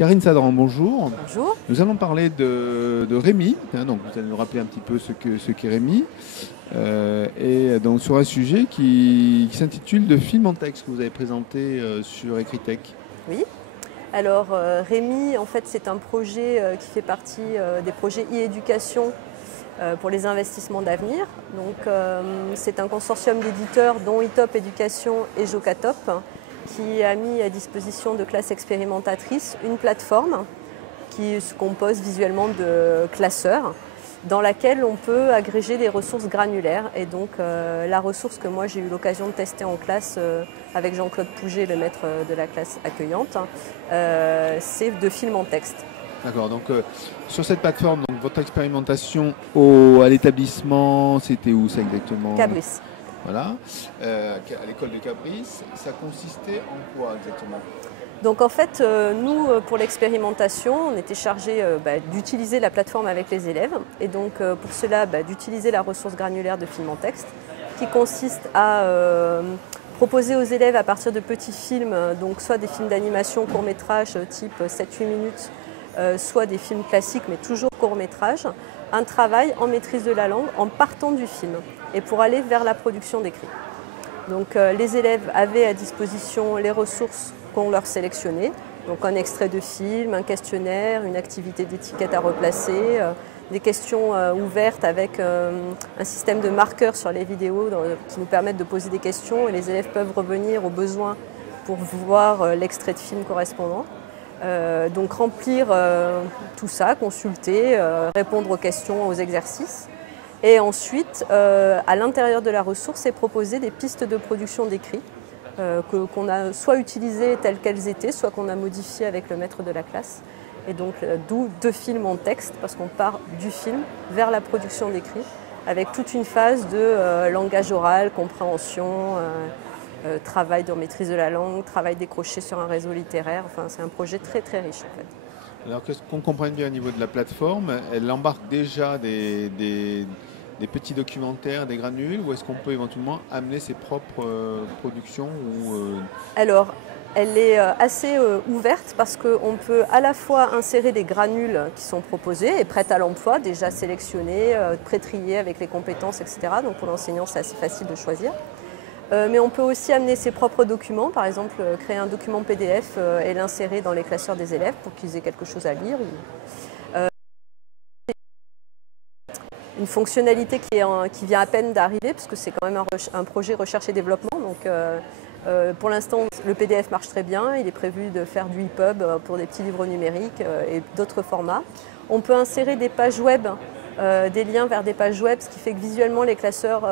Karine Sadran, bonjour. Bonjour. Nous allons parler de Rémi. Donc vous allez nous rappeler un petit peu ce qu'est Rémi. Et donc sur un sujet qui s'intitule de film en texte que vous avez présenté sur Ecritech. Oui. Alors Rémi, en fait, c'est un projet qui fait partie des projets e-éducation pour les investissements d'avenir. Donc c'est un consortium d'éditeurs dont eTop Éducation et Jocatop qui a mis à disposition de classes expérimentatrices une plateforme qui se compose visuellement de classeurs dans laquelle on peut agréger des ressources granulaires. Et donc la ressource que moi j'ai eu l'occasion de tester en classe avec Jean-Claude Pouget, le maître de la classe accueillante, c'est de film en texte. D'accord, donc sur cette plateforme, donc, votre expérimentation à l'établissement, c'était où ça exactement? Cabris. Voilà, à l'école de Cabris, ça consistait en quoi exactement? Donc en fait, nous, pour l'expérimentation, on était chargé d'utiliser la plateforme avec les élèves. Et donc pour cela, d'utiliser la ressource granulaire de film en texte, qui consiste à proposer aux élèves à partir de petits films, donc soit des films d'animation court-métrage type 7-8 minutes, soit des films classiques mais toujours court-métrage, un travail en maîtrise de la langue en partant du film et pour aller vers la production d'écrit. Donc les élèves avaient à disposition les ressources qu'on leur sélectionnait, donc un extrait de film, un questionnaire, une activité d'étiquette à replacer, des questions ouvertes avec un système de marqueurs sur les vidéos qui nous permettent de poser des questions et les élèves peuvent revenir au besoin pour voir l'extrait de film correspondant. Donc remplir tout ça, consulter, répondre aux questions, aux exercices. Et ensuite, à l'intérieur de la ressource, est proposer des pistes de production d'écrit qu'on a soit utilisées telles qu'elles étaient, soit qu'on a modifiées avec le maître de la classe. Et donc d'où deux films en texte, parce qu'on part du film vers la production d'écrit, avec toute une phase de langage oral, compréhension, travail de maîtrise de la langue, travail décroché sur un réseau littéraire. Enfin, c'est un projet très très riche en fait. Alors qu'on comprenne bien au niveau de la plateforme, elle embarque déjà des petits documentaires, des granules, ou est-ce qu'on peut éventuellement amener ses propres productions Alors, elle est assez ouverte parce qu'on peut à la fois insérer des granules qui sont proposées et prêtes à l'emploi, déjà sélectionnées, pré-triées avec les compétences, etc. Donc pour l'enseignant, c'est assez facile de choisir. Mais on peut aussi amener ses propres documents, par exemple créer un document PDF et l'insérer dans les classeurs des élèves pour qu'ils aient quelque chose à lire. Une fonctionnalité qui vient à peine d'arriver, parce que c'est quand même un projet recherche et développement. Donc, pour l'instant, le PDF marche très bien. Il est prévu de faire du EPUB pour des petits livres numériques et d'autres formats. On peut insérer des pages web, des liens vers des pages web, ce qui fait que visuellement, les classeurs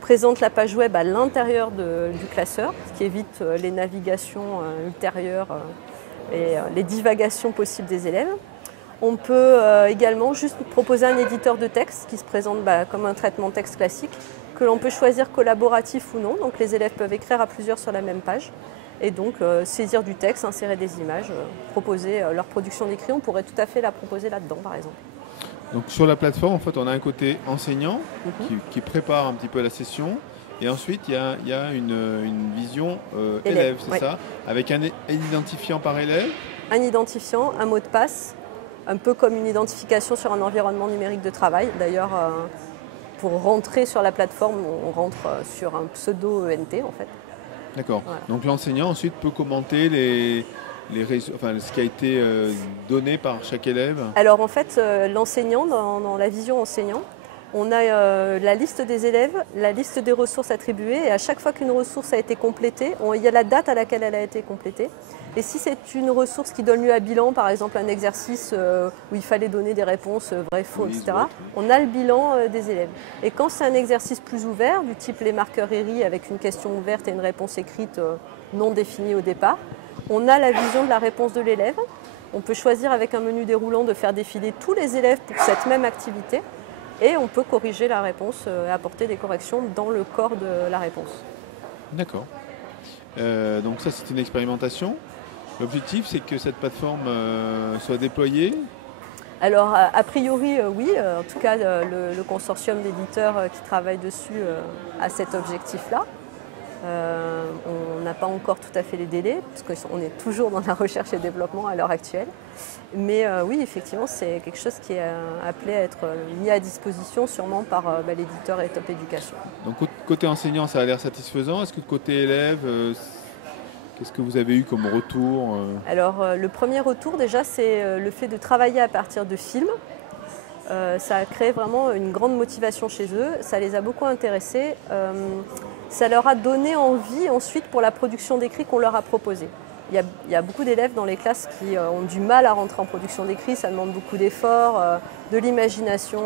présentent la page web à l'intérieur du classeur, ce qui évite les navigations ultérieures et les divagations possibles des élèves. On peut également juste proposer un éditeur de texte qui se présente comme un traitement texte classique, que l'on peut choisir collaboratif ou non. Donc les élèves peuvent écrire à plusieurs sur la même page et donc saisir du texte, insérer des images, proposer leur production d'écrit. On pourrait tout à fait la proposer là-dedans par exemple. Donc sur la plateforme, en fait, on a un côté enseignant qui prépare un petit peu la session. Et ensuite, il y a une vision élève, c'est ça? Avec un identifiant par élève? Un identifiant, un mot de passe, un peu comme une identification sur un environnement numérique de travail. D'ailleurs, pour rentrer sur la plateforme, on rentre sur un pseudo ENT en fait. D'accord. Voilà. Donc l'enseignant ensuite peut commenter ce qui a été donné par chaque élève. Alors en fait, l'enseignant, dans la vision enseignant, on a la liste des élèves, la liste des ressources attribuées et à chaque fois qu'une ressource a été complétée, il y a la date à laquelle elle a été complétée. Et si c'est une ressource qui donne lieu à bilan, par exemple un exercice où il fallait donner des réponses vraies, faux, etc., on a le bilan des élèves. Et quand c'est un exercice plus ouvert, du type les marqueurs ERI avec une question ouverte et une réponse écrite non définie au départ, on a la vision de la réponse de l'élève. On peut choisir avec un menu déroulant de faire défiler tous les élèves pour cette même activité. Et on peut corriger la réponse et apporter des corrections dans le corps de la réponse. D'accord. Donc ça, c'est une expérimentation. L'objectif, c'est que cette plateforme soit déployée. Alors, a priori, oui. En tout cas, le consortium d'éditeurs qui travaille dessus a cet objectif-là. On n'a pas encore tout à fait les délais, parce qu'on est toujours dans la recherche et développement à l'heure actuelle. Mais oui, effectivement, c'est quelque chose qui est appelé à être mis à disposition sûrement par l'éditeur et Top Éducation. Donc côté enseignant, ça a l'air satisfaisant. Est-ce que côté élève, qu'est-ce que vous avez eu comme retour? Alors le premier retour déjà, c'est le fait de travailler à partir de films. Ça a créé vraiment une grande motivation chez eux, ça les a beaucoup intéressés. Ça leur a donné envie ensuite pour la production d'écrit qu'on leur a proposée. Il y a beaucoup d'élèves dans les classes qui ont du mal à rentrer en production d'écrit, ça demande beaucoup d'efforts, de l'imagination,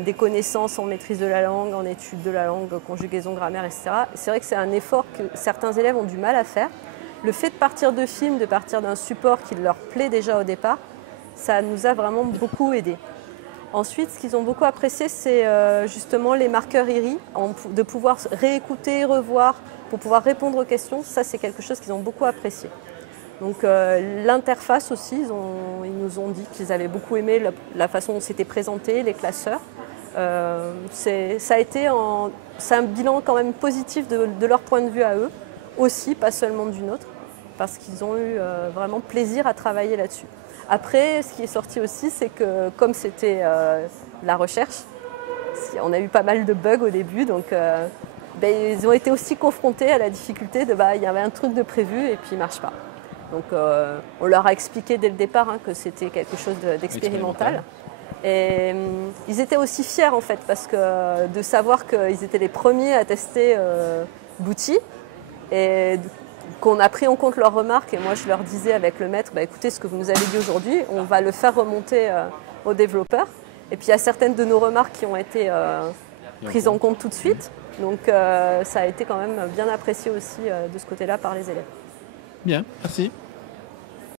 des connaissances en maîtrise de la langue, en étude de la langue, conjugaison, grammaire, etc. C'est vrai que c'est un effort que certains élèves ont du mal à faire. Le fait de partir de films, de partir d'un support qui leur plaît déjà au départ, ça nous a vraiment beaucoup aidés. Ensuite, ce qu'ils ont beaucoup apprécié, c'est justement les marqueurs IRI, de pouvoir réécouter, revoir, pour pouvoir répondre aux questions. Ça, c'est quelque chose qu'ils ont beaucoup apprécié. Donc l'interface aussi, ils nous ont dit qu'ils avaient beaucoup aimé la façon dont c'était présenté, les classeurs. C'est un bilan quand même positif de leur point de vue à eux, aussi, pas seulement du nôtre, parce qu'ils ont eu vraiment plaisir à travailler là-dessus. Après, ce qui est sorti aussi, c'est que comme c'était la recherche, on a eu pas mal de bugs au début, donc ils ont été aussi confrontés à la difficulté il y avait un truc de prévu et puis il ne marche pas. Donc on leur a expliqué dès le départ que c'était quelque chose d'expérimental. Et ils étaient aussi fiers en fait, parce que de savoir qu'ils étaient les premiers à tester l'outil et qu'on a pris en compte leurs remarques. Et moi je leur disais avec le maître, écoutez, ce que vous nous avez dit aujourd'hui, on va le faire remonter aux développeurs. Et puis il y a certaines de nos remarques qui ont été prises en compte tout de suite. Donc ça a été quand même bien apprécié aussi de ce côté-là par les élèves. Bien, merci.